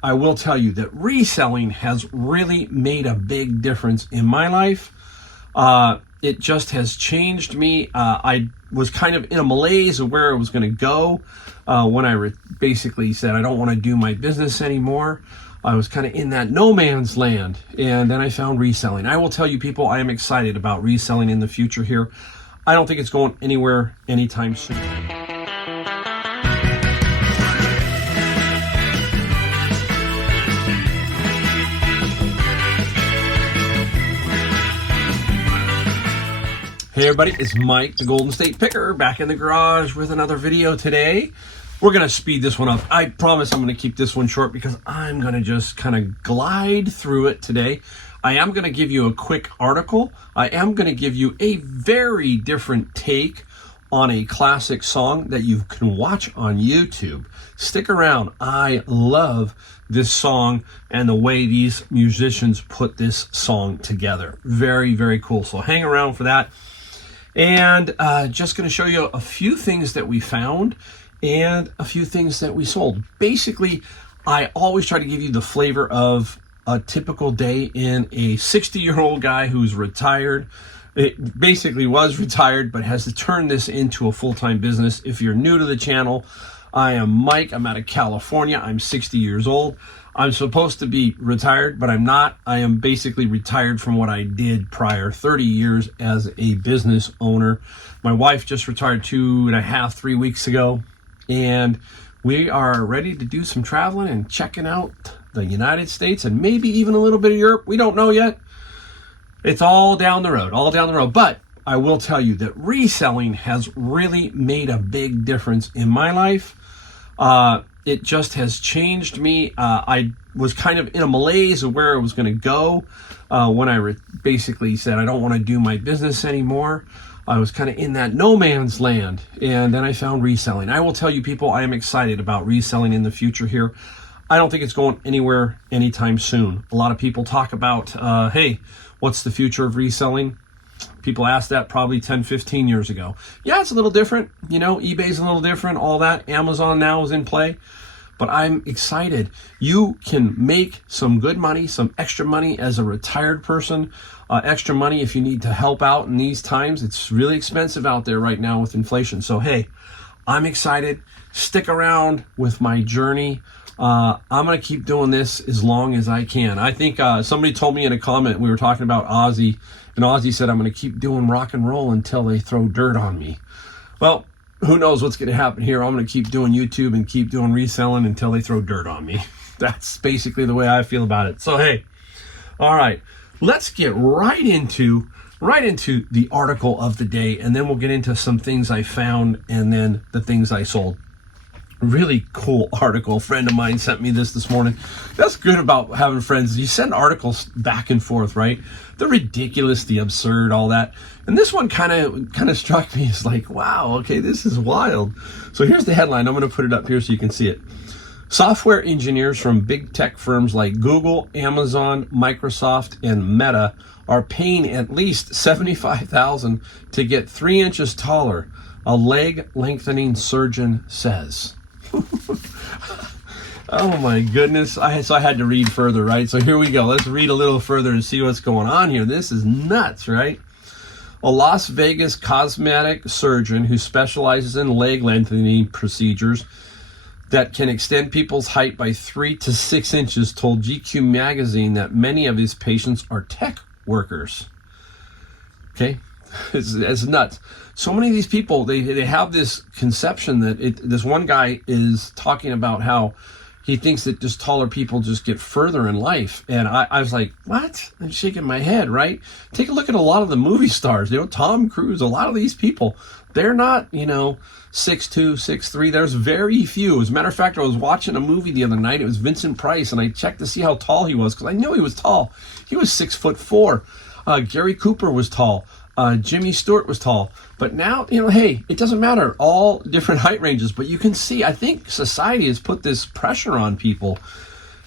I will tell you that reselling has really made a big difference in my life. It just has changed me. I was kind of in a malaise of where I was going to go when I basically said I don't want to do my business anymore. I was kind of in that no man's land, and then I found reselling. I will tell you people, I am excited about reselling in the future here. I don't think it's going anywhere anytime soon. Hey everybody, it's Mike, the Golden State Picker, back in the garage with another video today. We're going to speed this one up. I promise I'm going to keep this one short because I'm going to just kind of glide through it today. I am going to give you a quick article. I am going to give you a very different take on a classic song that you can watch on YouTube. Stick around. I love this song and the way these musicians put this song together. Very, very cool. So hang around for that. And just going to show you a few things that we found and a few things that we sold. Basically, I always try to give you the flavor of a typical day in a 60-year-old guy who's retired. It basically was retired, but has to turn this into a full-time business. If you're new to the channel, I am Mike. I'm out of California. I'm 60 years old. I'm supposed to be retired, but I'm not. I am basically retired from what I did prior, 30 years as a business owner. My wife just retired 2.5, 3 weeks ago, and we are ready to do some traveling and checking out the United States and maybe even a little bit of Europe. We don't know yet. It's all down the road, But I will tell you that reselling has really made a big difference in my life. It just has changed me. I was kind of in a malaise of where I was going to go when I basically said I don't want to do my business anymore. I was kind of in that no man's land, and then I found reselling. I will tell you people, I am excited about reselling in the future here. I don't think it's going anywhere anytime soon. A lot of people talk about, hey, what's the future of reselling? People asked that probably 10, 15 years ago. Yeah, it's a little different. You know, eBay's a little different, all that. Amazon now is in play. But I'm excited. You can make some good money, some extra money as a retired person. Extra money if you need to help out in these times. It's really expensive out there right now with inflation. So, hey, I'm excited. Stick around with my journey. I'm going to keep doing this as long as I can. I think somebody told me in a comment, we were talking about Ozzy, and Ozzy said, I'm going to keep doing rock and roll until they throw dirt on me. Well, who knows what's going to happen here. I'm going to keep doing YouTube and keep doing reselling until they throw dirt on me. That's basically the way I feel about it. So, hey, all right, let's get right into the article of the day, and then we'll get into some things I found and then the things I sold. Really cool article. A friend of mine sent me this morning. That's good about having friends. You send articles back and forth, right? The ridiculous, the absurd, all that. And this one kind of struck me as like, wow, okay, this is wild. So here's the headline. I'm going to put it up here so you can see it. Software engineers from big tech firms like Google, Amazon, Microsoft, and Meta are paying at least $75,000 to get 3 inches taller, a leg lengthening surgeon says. Oh my goodness. So I had to read further, right? So here we go. Let's read a little further and see what's going on here. This is nuts, right? A Las Vegas cosmetic surgeon who specializes in leg lengthening procedures that can extend people's height by 3 to 6 inches told GQ magazine that many of his patients are tech workers. Okay? It's nuts. So many of these people, they have this conception that this one guy is talking about how he thinks that just taller people just get further in life. And I was like, what? I'm shaking my head, right? Take a look at a lot of the movie stars. You know, Tom Cruise, a lot of these people, they're not, 6'2", 6'3". There's very few. As a matter of fact, I was watching a movie the other night. It was Vincent Price, and I checked to see how tall he was because I knew he was tall. He was 6'4". Gary Cooper was tall. Jimmy Stewart was tall. But now, hey, it doesn't matter. All different height ranges. But you can see, I think society has put this pressure on people.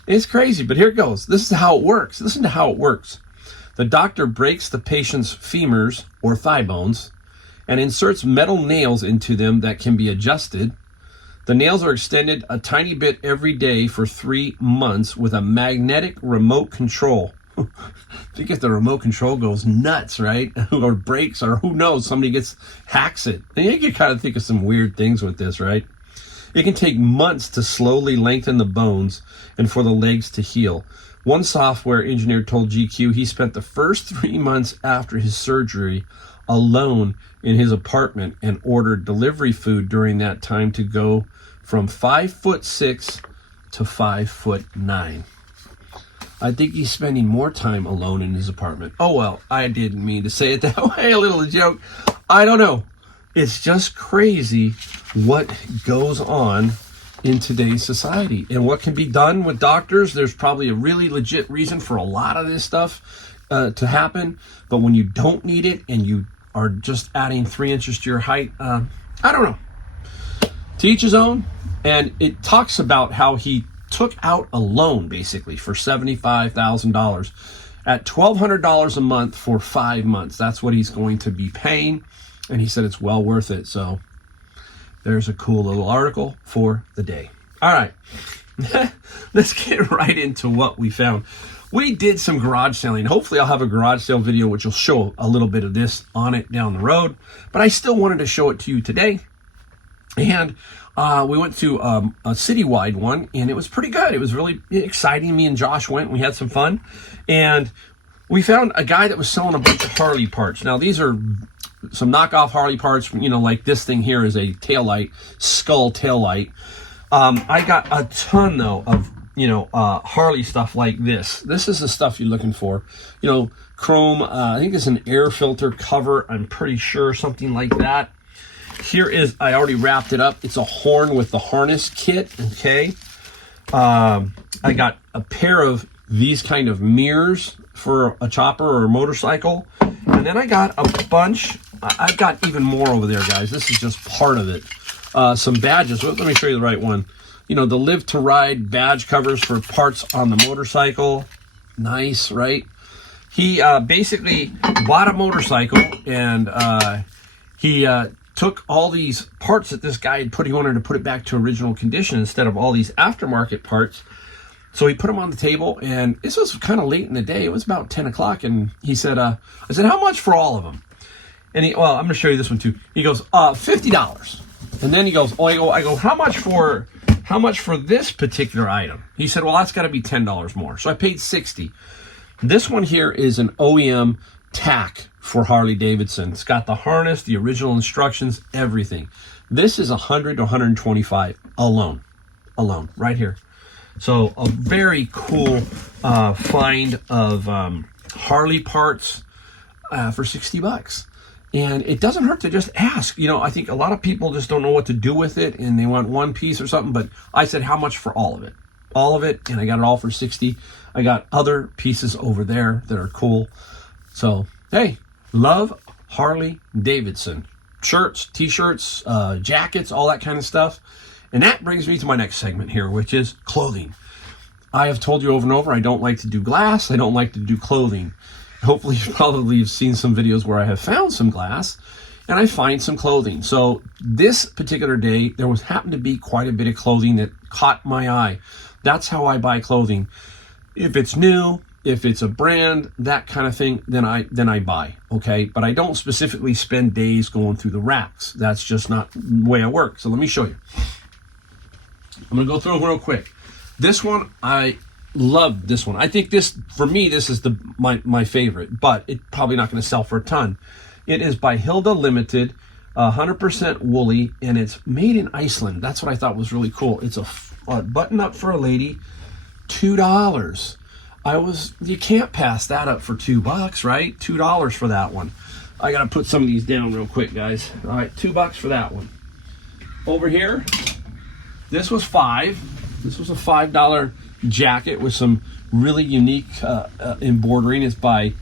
It's crazy, but here it goes. This is how it works. Listen to how it works. The doctor breaks the patient's femurs or thigh bones and inserts metal nails into them that can be adjusted. The nails are extended a tiny bit every day for 3 months with a magnetic remote control. I think if the remote control goes nuts, right? Or breaks, or who knows, somebody hacks it. And you can kind of think of some weird things with this, right? It can take months to slowly lengthen the bones and for the legs to heal. One software engineer told GQ he spent the first 3 months after his surgery alone in his apartment and ordered delivery food during that time to go from 5'6" to 5'9". I think he's spending more time alone in his apartment. Oh, well, I didn't mean to say it that way. A little joke. I don't know. It's just crazy what goes on in today's society and what can be done with doctors. There's probably a really legit reason for a lot of this stuff to happen. But when you don't need it and you are just adding 3 inches to your height, I don't know. To each his own. And it talks about how he took out a loan basically for $75,000 at $1,200 a month for 5 months. That's what he's going to be paying. And he said it's well worth it. So there's a cool little article for the day. All right, let's get right into what we found. We did some garage selling. Hopefully I'll have a garage sale video which will show a little bit of this on it down the road. But I still wanted to show it to you today. And we went to a citywide one, and it was pretty good. It was really exciting. Me and Josh went, and we had some fun. And we found a guy that was selling a bunch of Harley parts. Now, these are some knockoff Harley parts. You know, like this thing here is a taillight, skull taillight. I got a ton, though, of, Harley stuff like this. This is the stuff you're looking for. Chrome, I think it's an air filter cover, I'm pretty sure, something like that. Here is, I already wrapped it up. It's a horn with the harness kit, okay? I got a pair of these kind of mirrors for a chopper or a motorcycle. And then I got a bunch, I've got even more over there, guys. This is just part of it. Some badges. Let me show you the right one. The Live to Ride badge covers for parts on the motorcycle. Nice, right? He basically bought a motorcycle, and he took all these parts that this guy had put, he wanted to put it back to original condition instead of all these aftermarket parts. So he put them on the table, and this was kind of late in the day. It was about 10 o'clock, and he said, I said, how much for all of them? And I'm going to show you this one too. He goes, $50. And then he goes, I go, how much for this particular item? He said, well, that's got to be $10 more. So I paid $60. This one here is an OEM tack for Harley Davidson. It's got the harness, the original instructions, everything. This is $100 to $125 alone, right here. So a very cool find of Harley parts for $60. And it doesn't hurt to just ask. I think a lot of people just don't know what to do with it, and they want one piece or something. But I said, how much for all of it? All of it, and I got it all for $60. I got other pieces over there that are cool. So, hey, love Harley Davidson. Shirts, t-shirts, jackets, all that kind of stuff. And that brings me to my next segment here, which is clothing. I have told you over and over, I don't like to do glass. I don't like to do clothing. Hopefully you probably have seen some videos where I have found some glass and I find some clothing. So this particular day, there happened to be quite a bit of clothing that caught my eye. That's how I buy clothing. If it's new, if it's a brand, that kind of thing, then I buy, okay? But I don't specifically spend days going through the racks. That's just not the way I work. So let me show you. I'm gonna go through it real quick. This one, I love this one. I think this, for me, this is my favorite, but it's probably not gonna sell for a ton. It is by Hilda Limited, 100% woolly, and it's made in Iceland. That's what I thought was really cool. It's a button up for a lady, $2. You can't pass that up for $2, right? $2 for that one. I gotta put some of these down real quick, guys. All right, $2 for that one. Over here, this was $5. This was a $5 jacket with some really unique embroidering. It's by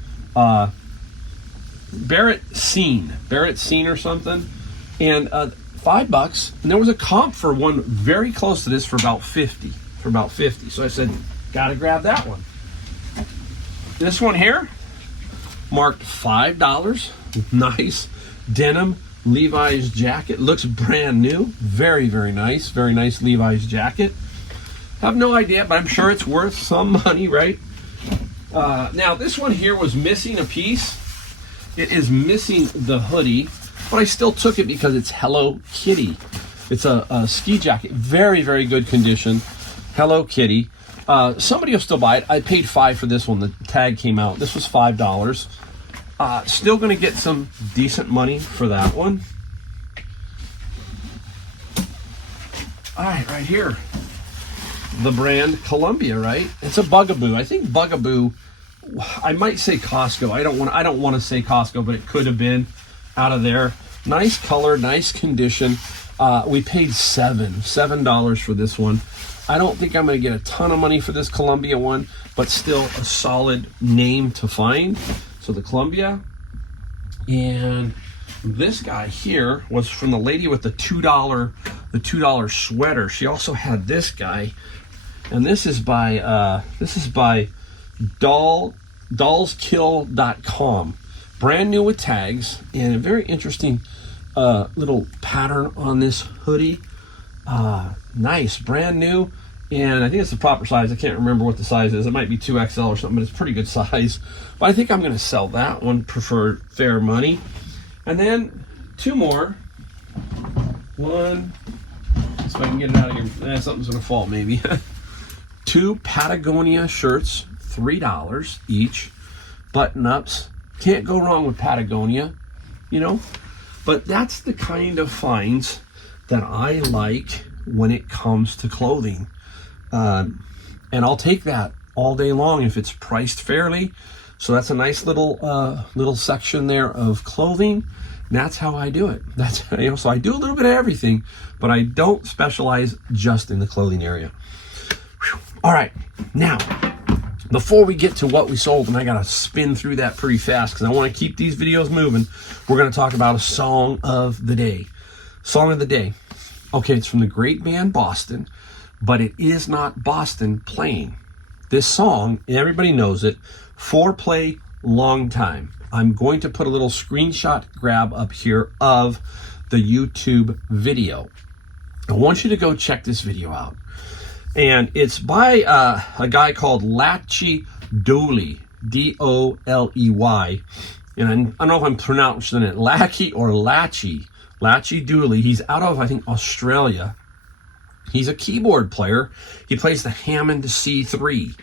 Barrett Scene or something, and $5. And there was a comp for one very close to this for about 50. So I said, gotta grab that one. This one here, marked $5. Nice denim Levi's jacket. Looks brand new. Very, very nice. Very nice Levi's jacket. Have no idea, but I'm sure it's worth some money, right? Now, this one here was missing a piece. It is missing the hoodie, but I still took it because it's Hello Kitty. It's a ski jacket. Very, very good condition. Hello Kitty. Somebody will still buy it. I paid $5 for this one. The tag came out. This was $5. Still going to get some decent money for that one. All right here. The brand Columbia, right? It's a Bugaboo. I think Bugaboo, I might say Costco. I don't want to say Costco, but it could have been out of there. Nice color, nice condition. We paid $7 for this one. I don't think I'm going to get a ton of money for this Columbia one, but still a solid name to find. So the Columbia. And this guy here was from the lady with the $2 sweater. She also had this guy. And this is by dollskill.com. Brand new with tags, and a very interesting little pattern on this hoodie. Nice, brand new, and I think it's the proper size. I can't remember what the size is. It might be 2XL or something, but it's pretty good size. But I think I'm going to sell that one for fair money. And then two more. One, so I can get it out of here. Something's going to fall maybe. Two Patagonia shirts, $3 each. Button-ups. Can't go wrong with Patagonia, you know. But that's the kind of finds that I like when it comes to clothing. And I'll take that all day long if it's priced fairly. So that's a nice little section there of clothing. And that's how I do it. So I do a little bit of everything, but I don't specialize just in the clothing area. Whew. All right, now, before we get to what we sold, and I got to spin through that pretty fast because I want to keep these videos moving, we're going to talk about a song of the day. Song of the day. Okay, it's from the great band Boston, but it is not Boston playing. This song, everybody knows it, Foreplay Long Time. I'm going to put a little screenshot grab up here of the YouTube video. I want you to go check this video out. And it's by a guy called Latchy Dooley, D-O-L-E-Y. And I don't know if I'm pronouncing it Lackey or Latchy. Latchy Dooley. He's out of, I think, Australia. He's a keyboard player. He plays the Hammond C3.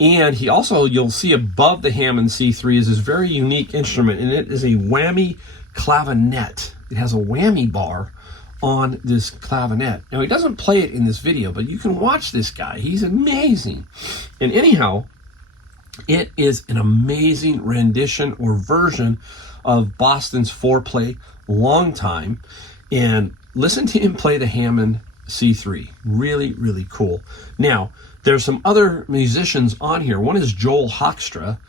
And he also, you'll see above the Hammond C3 is this very unique instrument, and it is a whammy clavinet. It has a whammy bar on this clavinet. Now, he doesn't play it in this video, but you can watch this guy. He's amazing. And anyhow, it is an amazing rendition or version of Boston's Foreplay Long Time. And listen to him play the Hammond C3. Really, really cool. Now, there's some other musicians on here. One is Joel Hoekstra.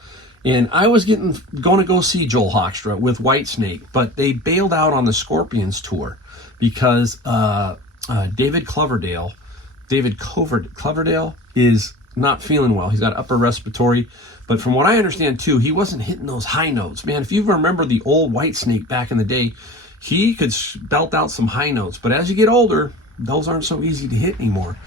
And I was going to go see Joel Hoekstra with Whitesnake, but they bailed out on the Scorpions tour because David Coverdale is not feeling well. He's got upper respiratory. But from what I understand, too, he wasn't hitting those high notes. Man, if you remember the old Whitesnake back in the day, he could belt out some high notes. But as you get older, those aren't so easy to hit anymore.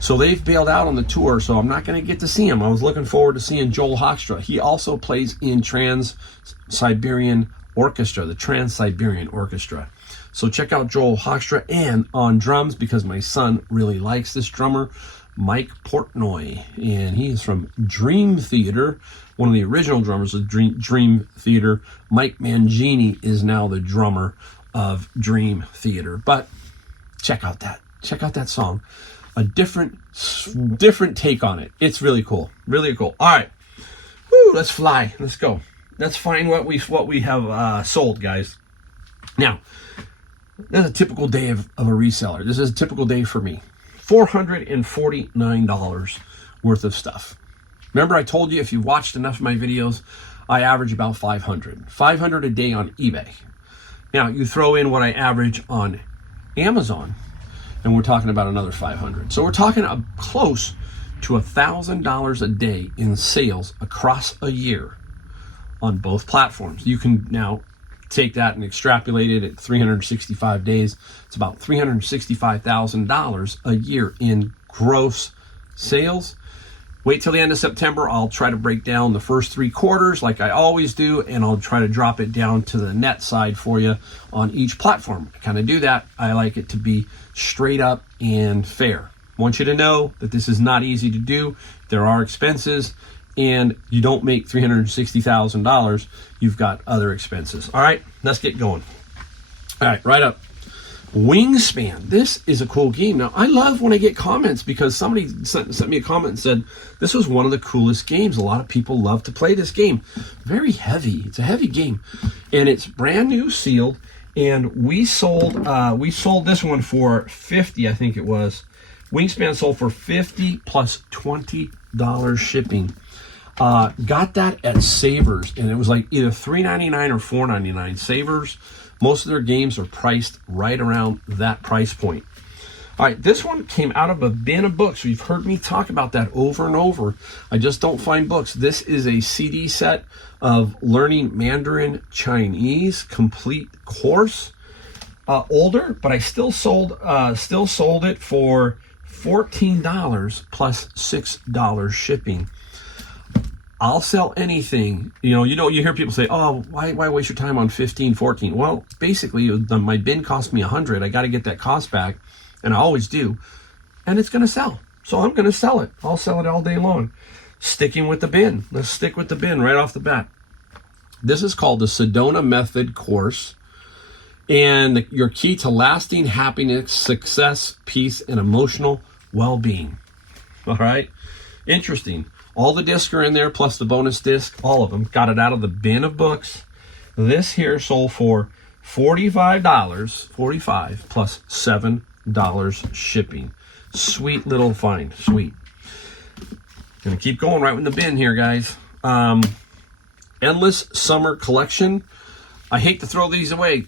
So they've bailed out on the tour, so I'm not going to get to see him. I was looking forward to seeing Joel Hoekstra. He also plays in Trans-Siberian Orchestra, the Trans-Siberian Orchestra. So check out Joel Hoekstra, and on drums, because my son really likes this drummer, Mike Portnoy, and he is from Dream Theater, one of the original drummers of Dream Theater. Mike Mangini is now the drummer of Dream Theater. But check out that song. A different take on it. It's really cool. Really cool. All right. Woo, let's fly. Let's go. Let's find what we have sold, guys. Now, this is a typical day of a reseller. This is a typical day for me. $449 worth of stuff. Remember I told you if you watched enough of my videos, I average about 500. 500 a day on eBay. Now, you throw in what I average on Amazon, and we're talking about another 500. So we're talking close to $1,000 a day in sales across a year on both platforms. You can now take that and extrapolate it at 365 days. It's about $365,000 a year in gross sales. Wait till the end of September. I'll try to break down the first 3 quarters like I always do, and I'll try to drop it down to the net side for you on each platform. I kind of do that. I like it to be straight up and fair. I want you to know that this is not easy to do. There are expenses, and you don't make $360,000. You've got other expenses. All right, let's get going. All right, right up. Wingspan. This is a cool game. Now, I love when I get comments because somebody sent me a comment and said, this was one of the coolest games. A lot of people love to play this game. Very heavy. It's a heavy game. And it's brand new, sealed. And we sold this one for $50, I think it was. Wingspan sold for $50 plus $20 shipping. Got that at Savers, and it was like either $3.99 or $4.99. Savers, most of their games are priced right around that price point. All right, this one came out of a bin of books. You've heard me talk about that over and over. I just don't find books. This is a CD set of Learning Mandarin Chinese complete course. Older, but I still sold it for $14 plus $6 shipping. I'll sell anything. You hear people say, oh, why waste your time on 15, 14? Well, basically, my bin cost me $100. I got to get that cost back, and I always do. And it's going to sell. So I'm going to sell it. I'll sell it all day long. Sticking with the bin. Let's stick with the bin right off the bat. This is called the Sedona Method course. And your key to lasting happiness, success, peace, and emotional well-being. All right? Interesting. All the discs are in there, plus the bonus disc, all of them. Got it out of the bin of books. This here sold for $45 plus $7 shipping. Sweet little find, sweet. Gonna keep going right in the bin here, guys. Endless Summer Collection. I hate to throw these away.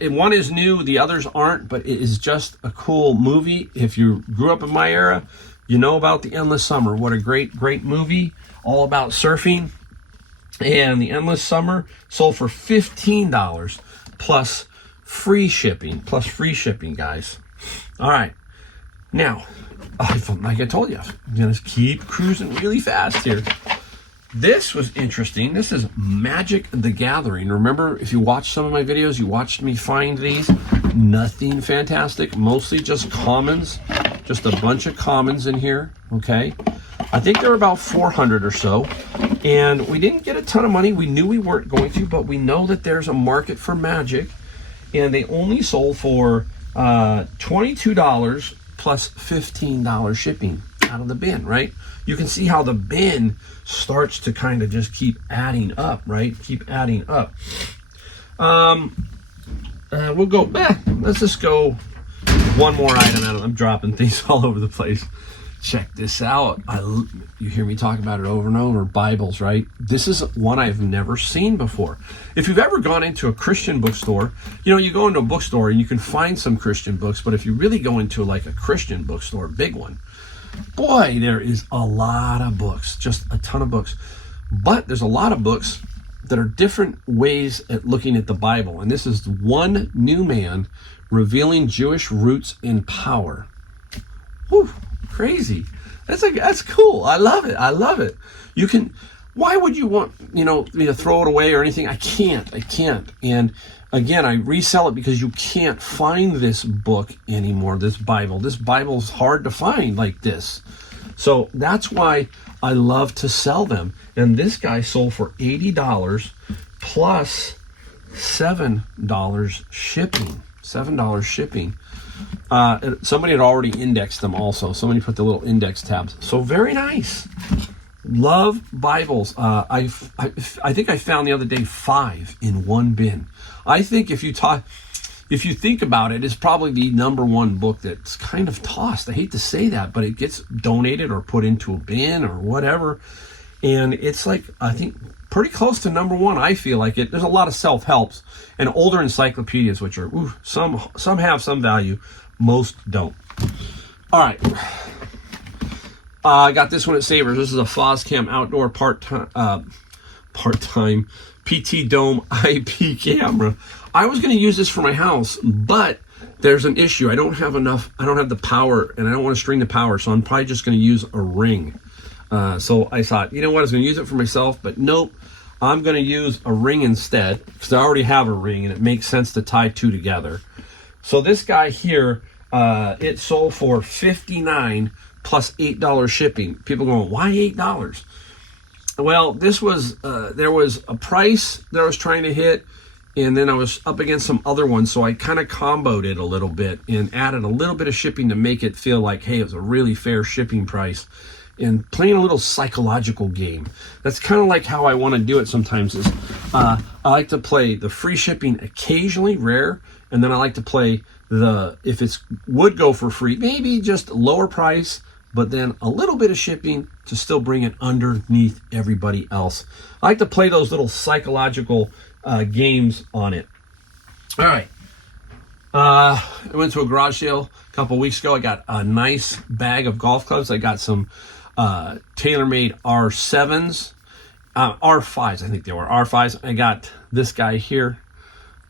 One is new, the others aren't, but it is just a cool movie. If you grew up in my era, you know about the Endless Summer. What a great movie, all about surfing. And the Endless Summer sold for $15 plus free shipping, guys. All right. Now, like I told you, I'm going to keep cruising really fast here. This was interesting. This is Magic the Gathering. Remember, if you watched some of my videos, you watched me find these. Nothing fantastic, mostly just commons. Just a bunch of commons in here, okay? I think there were about 400 or so. And we didn't get a ton of money. We knew we weren't going to, but we know that there's a market for Magic. And they only sold for $22 plus $15 shipping out of the bin, right? You can see how the bin starts to kind of just keep adding up, right? Keep adding up. We'll go back. Let's just go one more item out of them. I'm dropping things all over the place. Check this out. You hear me talk about it over and over. Bibles, right? This is one I've never seen before. If you've ever gone into a Christian bookstore, you go into a bookstore and you can find some Christian books, but if you really go into like a Christian bookstore, big one, boy, there is a lot of books, just a ton of books. But there's a lot of books that are different ways at looking at the Bible. And this is One New Man, Revealing Jewish Roots in Power. Whew, crazy. That's cool. I love it. You can, why would you want, me to throw it away or anything? I can't. And again, I resell it because you can't find this book anymore, this Bible. This Bible's hard to find like this. So that's why I love to sell them. And this guy sold for $80 plus $7 shipping. $7 shipping. Somebody had already indexed them also. Somebody put the little index tabs. So very nice. Love Bibles. I think I found the other day 5 in one bin. I think if you think about it, it's probably the #1 book that's kind of tossed. I hate to say that, but it gets donated or put into a bin or whatever. And it's like, I think, pretty close to #1. I feel like it. There's a lot of self-helps and older encyclopedias, which are, some have some value, most don't. All right. I got this one at Savers. This is a Foscam outdoor part-time PT Dome IP camera. I was going to use this for my house, but there's an issue. I don't have the power, and I don't want to string the power, so I'm probably just going to use a ring. So I thought, you know what, I was going to use it for myself, but nope. I'm going to use a ring instead, because I already have a ring, and it makes sense to tie two together. So this guy here, it sold for $59 plus $8 shipping. People going, why $8? Well, this was there was a price that I was trying to hit, and then I was up against some other ones, so I kind of comboed it a little bit and added a little bit of shipping to make it feel like, hey, it was a really fair shipping price. And playing a little psychological game. That's kind of like how I want to do it sometimes. Is I like to play the free shipping occasionally, rare, and then I like to play if it's would go for free, maybe just lower price, but then a little bit of shipping to still bring it underneath everybody else. I like to play those little psychological games on it. All right. I went to a garage sale a couple weeks ago. I got a nice bag of golf clubs. I got some TaylorMade R7s, R5s, I think they were R5s. I got this guy here,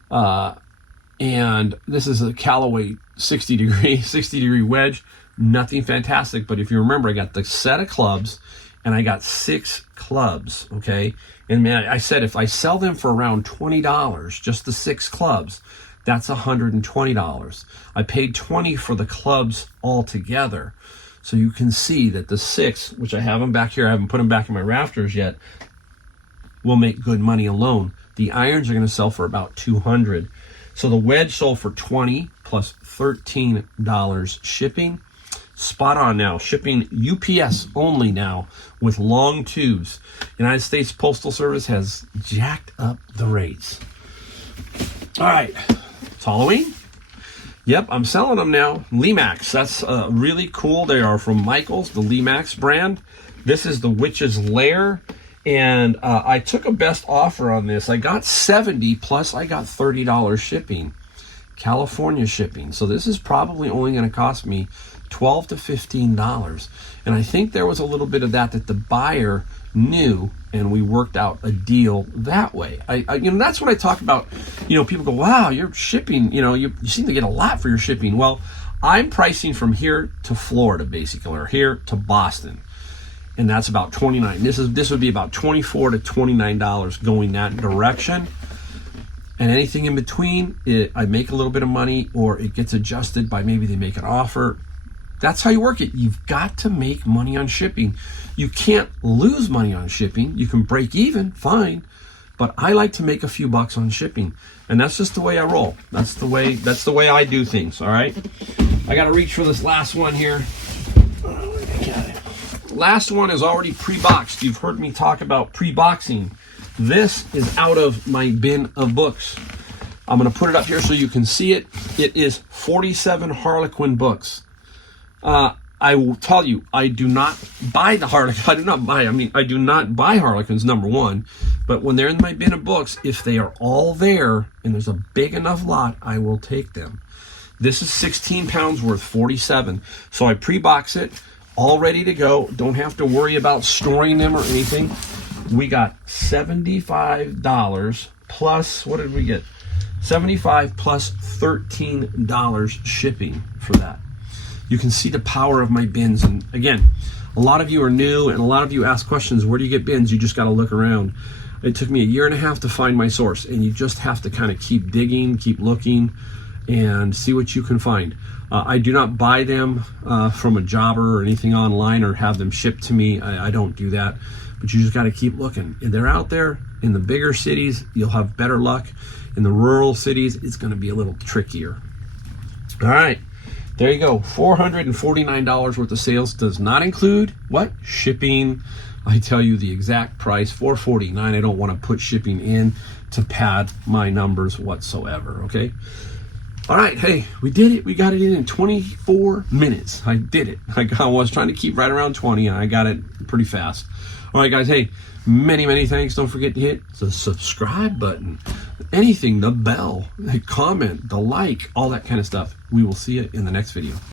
and this is a Callaway 60 degree wedge. Nothing fantastic, but if you remember, I got the set of clubs, and I got 6 clubs, okay? And man, I said if I sell them for around $20, just the 6 clubs, that's $120. I paid $20 for the clubs altogether. So you can see that the 6, which I have them back here, I haven't put them back in my rafters yet, will make good money alone. The irons are going to sell for about $200. So the wedge sold for $20 plus $13 shipping. Spot on now. Shipping UPS only now with long tubes. United States Postal Service has jacked up the rates. All right. It's Halloween. Yep, I'm selling them now. Limax, that's really cool. They are from Michaels, the Limax brand. This is the Witch's Lair, and I took a best offer on this. I got $70 plus I got $30 shipping, California shipping. So this is probably only going to cost me $12 to $15, and I think there was a little bit of that the buyer knew, and we worked out a deal that way. I that's what I talk about. People go, wow, you're shipping, you seem to get a lot for your shipping. Well, I'm pricing from here to Florida, basically, or here to Boston, and that's about $29. This would be about $24 to $29 going that direction, and anything in between, I make a little bit of money, or it gets adjusted by maybe they make an offer. That's how you work it. You've got to make money on shipping. You can't lose money on shipping. You can break even, fine, but I like to make a few bucks on shipping, and that's just the way I roll. That's the way I do things. All right. I got to reach for this last one here. Last one is already pre-boxed. You've heard me talk about pre-boxing. This is out of my bin of books. I'm going to put it up here so you can see it. It is 47 Harlequin books. I will tell you, I do not buy the Harlequin. I do not buy Harlequins, number one. But when they're in my bin of books, if they are all there and there's a big enough lot, I will take them. This is 16 pounds worth, 47. So I pre-box it, all ready to go. Don't have to worry about storing them or anything. We got $75 plus, what did we get? $75 plus $13 shipping for that. You can see the power of my bins. And again, a lot of you are new, and a lot of you ask questions, where do you get bins? You just got to look around. It took me 1.5 years to find my source, and you just have to kind of keep digging, keep looking, and see what you can find. I do not buy them from a jobber or anything online or have them shipped to me. I don't do that, but you just got to keep looking. If they're out there in the bigger cities, you'll have better luck. In the rural cities, it's going to be a little trickier. All right. There you go, $449 worth of sales. Does not include what? Shipping. I tell you the exact price, $449. I don't want to put shipping in to pad my numbers whatsoever, okay? All right, hey, we did it. We got it in 24 minutes. I did it. I was trying to keep right around 20, and I got it pretty fast. All right, guys, hey, many thanks. Don't forget to hit the subscribe button, anything, the bell, the comment, the like, all that kind of stuff. We will see you in the next video.